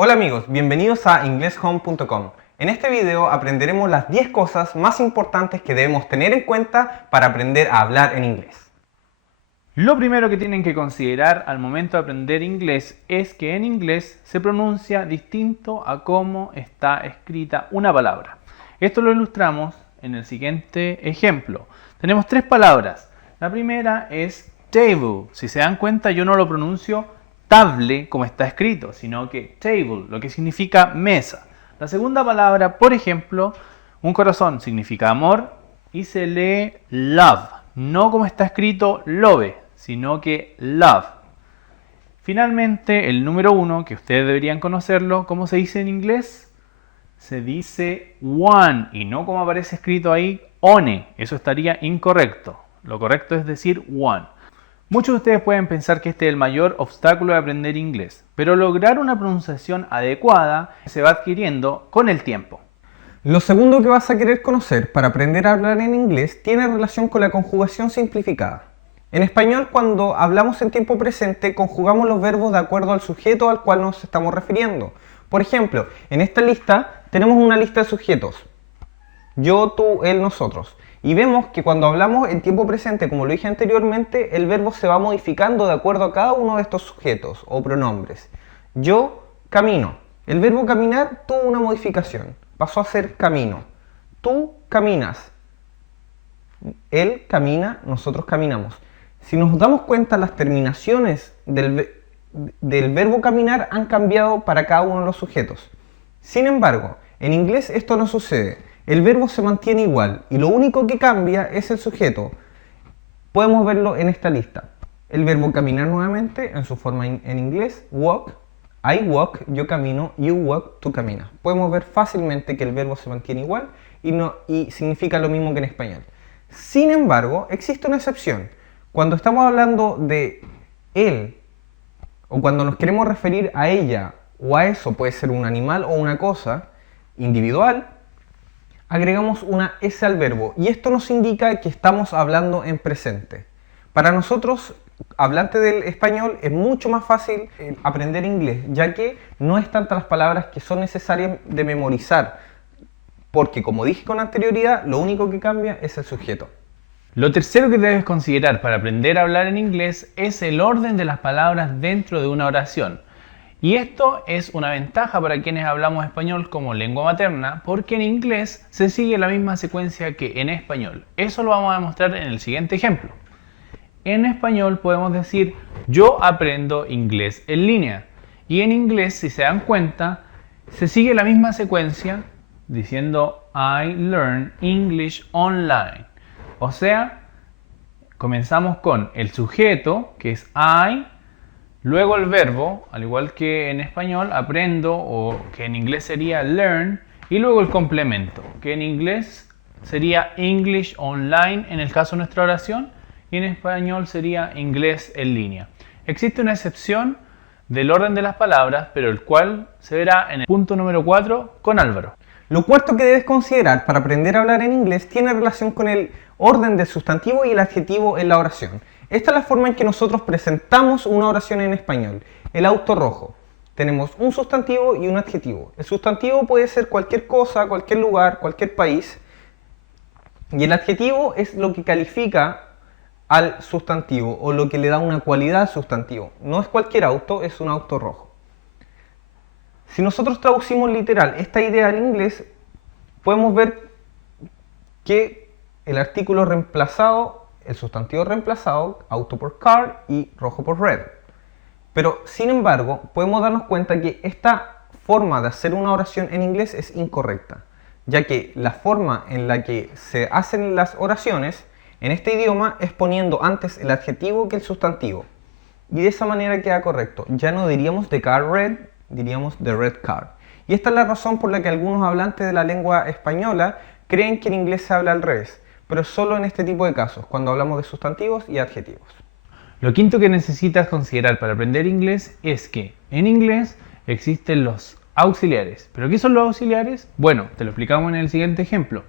Hola amigos, bienvenidos a ingleshome.com. En este video aprenderemos las 10 cosas más importantes que debemos tener en cuenta para aprender a hablar en inglés. Lo primero que tienen que considerar al momento de aprender inglés es que en inglés se pronuncia distinto a cómo está escrita una palabra. Esto lo ilustramos en el siguiente ejemplo. Tenemos tres palabras. La primera es table. Si se dan cuenta, yo no lo pronuncio table como está escrito, sino que table, lo que significa mesa. La segunda palabra, por ejemplo, un corazón significa amor y se lee love, no como está escrito love, sino que love. Finalmente, el número 1, que ustedes deberían conocerlo, ¿cómo se dice en inglés? Se dice one y no como aparece escrito ahí, one. Eso estaría incorrecto. Lo correcto es decir one. Muchos de ustedes pueden pensar que este es el mayor obstáculo de aprender inglés, pero lograr una pronunciación adecuada se va adquiriendo con el tiempo. Lo segundo que vas a querer conocer para aprender a hablar en inglés tiene relación con la conjugación simplificada. En español, cuando hablamos en tiempo presente, conjugamos los verbos de acuerdo al sujeto al cual nos estamos refiriendo. Por ejemplo, en esta lista tenemos una lista de sujetos. Yo, tú, él, nosotros. Y vemos que cuando hablamos en tiempo presente, como lo dije anteriormente, el verbo se va modificando de acuerdo a cada uno de estos sujetos o pronombres. Yo camino. El verbo caminar tuvo una modificación. Pasó a ser camino. Tú caminas. Él camina, nosotros caminamos. Si nos damos cuenta, las terminaciones del verbo caminar han cambiado para cada uno de los sujetos. Sin embargo, en inglés esto no sucede. El verbo se mantiene igual y lo único que cambia es el sujeto. Podemos verlo en esta lista. El verbo caminar nuevamente en su forma en inglés, walk. I walk, yo camino, you walk, tú caminas. Podemos ver fácilmente que el verbo se mantiene igual y significa lo mismo que en español. Sin embargo, existe una excepción. Cuando estamos hablando de él o cuando nos queremos referir a ella o a eso, puede ser un animal o una cosa individual, agregamos una S al verbo y esto nos indica que estamos hablando en presente. Para nosotros, hablantes del español, es mucho más fácil aprender inglés, ya que no es tantas las palabras que son necesarias de memorizar, porque como dije con anterioridad, lo único que cambia es el sujeto. Lo tercero que debes considerar para aprender a hablar en inglés es el orden de las palabras dentro de una oración. Y esto es una ventaja para quienes hablamos español como lengua materna, porque en inglés se sigue la misma secuencia que en español. Eso lo vamos a demostrar en el siguiente ejemplo. En español podemos decir yo aprendo inglés en línea. Y en inglés, si se dan cuenta, se sigue la misma secuencia diciendo I learn English online. O sea, comenzamos con el sujeto, que es I. Luego el verbo, al igual que en español, aprendo, o que en inglés sería learn, y luego el complemento, que en inglés sería English online en el caso de nuestra oración, y en español sería inglés en línea. Existe una excepción del orden de las palabras, pero el cual se verá en el punto número 4 con Álvaro. Lo cuarto que debes considerar para aprender a hablar en inglés tiene relación con el orden del sustantivo y el adjetivo en la oración. Esta es la forma en que nosotros presentamos una oración en español. El auto rojo. Tenemos un sustantivo y un adjetivo. El sustantivo puede ser cualquier cosa, cualquier lugar, cualquier país. Y el adjetivo es lo que califica al sustantivo o lo que le da una cualidad al sustantivo. No es cualquier auto, es un auto rojo. Si nosotros traducimos literal esta idea al inglés, podemos ver que el artículo reemplazado, el sustantivo reemplazado, auto por car y rojo por red. Pero, sin embargo, podemos darnos cuenta que esta forma de hacer una oración en inglés es incorrecta, ya que la forma en la que se hacen las oraciones en este idioma es poniendo antes el adjetivo que el sustantivo. Y de esa manera queda correcto. Ya no diríamos the car red, diríamos the red car. Y esta es la razón por la que algunos hablantes de la lengua española creen que en inglés se habla al revés, pero solo en este tipo de casos, cuando hablamos de sustantivos y adjetivos. Lo quinto que necesitas considerar para aprender inglés es que en inglés existen los auxiliares. ¿Pero qué son los auxiliares? Bueno, te lo explicamos en el siguiente ejemplo.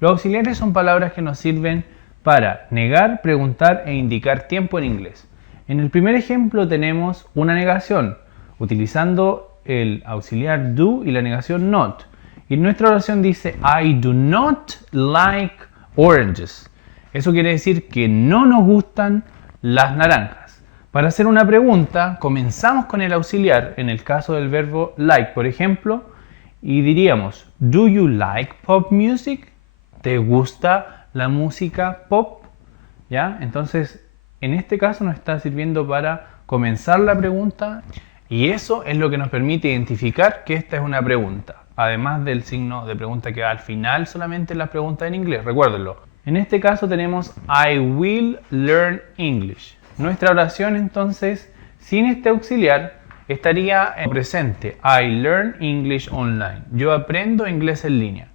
Los auxiliares son palabras que nos sirven para negar, preguntar e indicar tiempo en inglés. En el primer ejemplo tenemos una negación, utilizando el auxiliar do y la negación not. Y nuestra oración dice I do not like oranges. Eso quiere decir que no nos gustan las naranjas. Para hacer una pregunta, comenzamos con el auxiliar, en el caso del verbo like, por ejemplo, y diríamos, do you like pop music? ¿Te gusta la música pop? ¿Ya? Entonces, en este caso nos está sirviendo para comenzar la pregunta y eso es lo que nos permite identificar que esta es una pregunta. Además del signo de pregunta que va al final solamente en las preguntas en inglés, recuérdenlo. En este caso tenemos I will learn English. Nuestra oración entonces, sin este auxiliar, estaría en presente. I learn English online. Yo aprendo inglés en línea.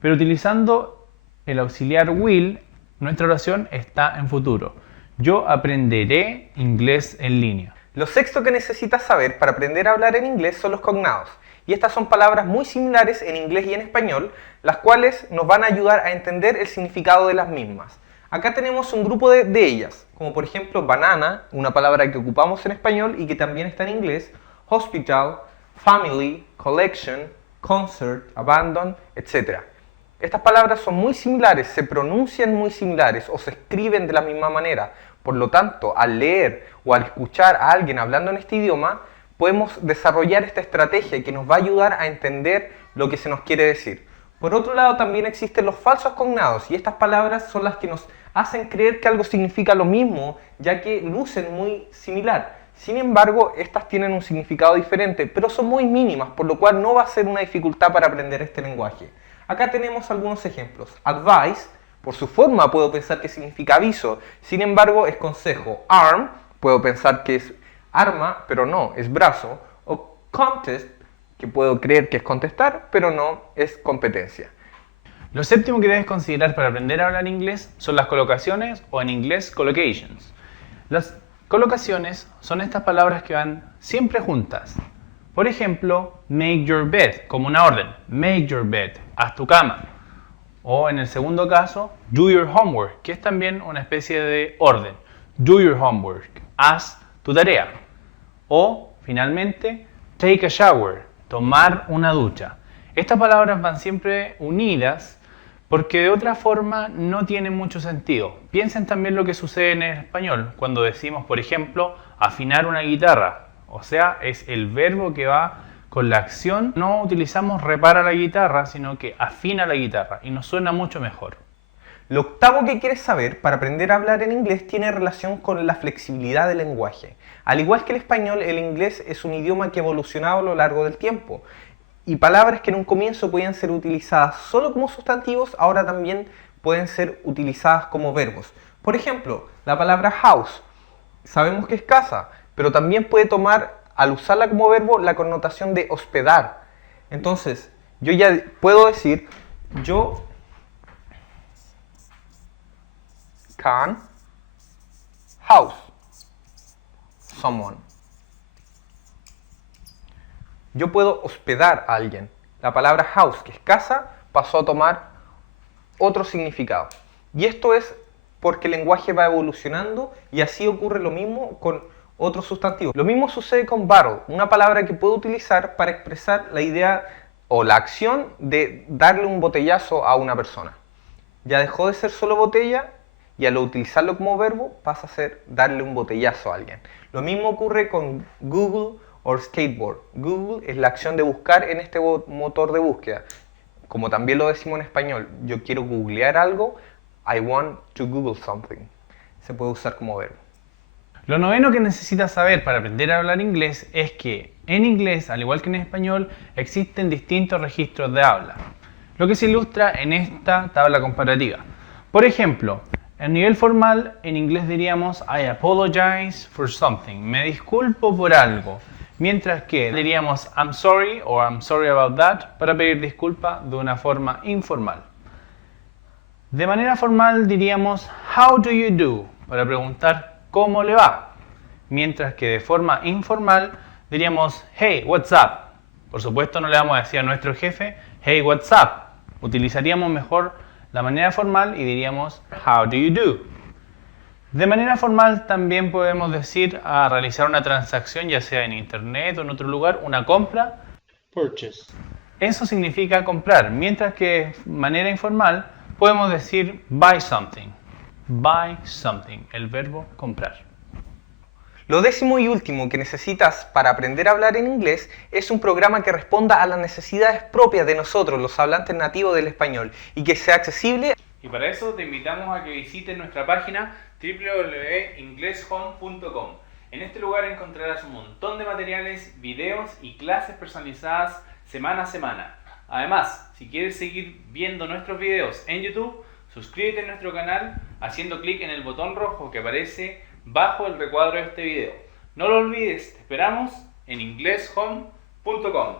Pero utilizando el auxiliar will, nuestra oración está en futuro. Yo aprenderé inglés en línea. Lo sexto que necesitas saber para aprender a hablar en inglés son los cognados. Y estas son palabras muy similares en inglés y en español, las cuales nos van a ayudar a entender el significado de las mismas. Acá tenemos un grupo de ellas, como por ejemplo banana, una palabra que ocupamos en español y que también está en inglés, hospital, family, collection, concert, abandon, etc. Estas palabras son muy similares, se pronuncian muy similares o se escriben de la misma manera. Por lo tanto, al leer o al escuchar a alguien hablando en este idioma, podemos desarrollar esta estrategia que nos va a ayudar a entender lo que se nos quiere decir. Por otro lado, también existen los falsos cognados y estas palabras son las que nos hacen creer que algo significa lo mismo, ya que lucen muy similar. Sin embargo, estas tienen un significado diferente, pero son muy mínimas, por lo cual no va a ser una dificultad para aprender este lenguaje. Acá tenemos algunos ejemplos. Advice, por su forma puedo pensar que significa aviso, sin embargo es consejo. Arm, puedo pensar que es arma, pero no, es brazo. O contest, que puedo creer que es contestar, pero no, es competencia. Lo séptimo que debes considerar para aprender a hablar inglés son las colocaciones o en inglés collocations. Las colocaciones son estas palabras que van siempre juntas. Por ejemplo, make your bed, como una orden. Make your bed, haz tu cama. O en el segundo caso, do your homework, que es también una especie de orden. Do your homework, haz tu tarea. O, finalmente, take a shower, tomar una ducha. Estas palabras van siempre unidas porque de otra forma no tienen mucho sentido. Piensen también lo que sucede en el español cuando decimos, por ejemplo, afinar una guitarra. O sea, es el verbo que va con la acción. No utilizamos repara la guitarra, sino que afina la guitarra y nos suena mucho mejor. Lo octavo que quieres saber para aprender a hablar en inglés tiene relación con la flexibilidad del lenguaje. Al igual que el español, el inglés es un idioma que ha evolucionado a lo largo del tiempo. Y palabras que en un comienzo podían ser utilizadas solo como sustantivos, ahora también pueden ser utilizadas como verbos. Por ejemplo, la palabra house, sabemos que es casa, pero también puede tomar, al usarla como verbo, la connotación de hospedar. Entonces, yo ya puedo decir, yo can house someone. Yo puedo hospedar a alguien. La palabra house, que es casa, pasó a tomar otro significado. Y esto es porque el lenguaje va evolucionando y así ocurre lo mismo con otros sustantivos. Lo mismo sucede con battle, una palabra que puedo utilizar para expresar la idea o la acción de darle un botellazo a una persona. Ya dejó de ser solo botella y al utilizarlo como verbo pasa a ser darle un botellazo a alguien. Lo mismo ocurre con Google o skateboard. Google es la acción de buscar en este motor de búsqueda. Como también lo decimos en español, yo quiero googlear algo, I want to Google something. Se puede usar como verbo. Lo noveno que necesitas saber para aprender a hablar inglés es que en inglés, al igual que en español, existen distintos registros de habla, lo que se ilustra en esta tabla comparativa. Por ejemplo, a nivel formal, en inglés diríamos I apologize for something, me disculpo por algo, mientras que diríamos I'm sorry o I'm sorry about that para pedir disculpa de una forma informal. De manera formal diríamos how do you do para preguntar cómo le va, mientras que de forma informal diríamos hey, what's up. Por supuesto no le vamos a decir a nuestro jefe hey, what's up. Utilizaríamos mejor la manera formal y diríamos how do you do. De manera formal también podemos decir a realizar una transacción, ya sea en internet o en otro lugar, una compra. Purchase. Eso significa comprar, mientras que de manera informal podemos decir buy something. Buy something, el verbo comprar. Lo décimo y último que necesitas para aprender a hablar en inglés es un programa que responda a las necesidades propias de nosotros, los hablantes nativos del español, y que sea accesible. Y para eso te invitamos a que visites nuestra página www.ingleshome.com. En este lugar encontrarás un montón de materiales, videos y clases personalizadas semana a semana. Además, si quieres seguir viendo nuestros videos en YouTube, suscríbete a nuestro canal haciendo clic en el botón rojo que aparece bajo el recuadro de este video. No lo olvides, te esperamos en ingleshome.com.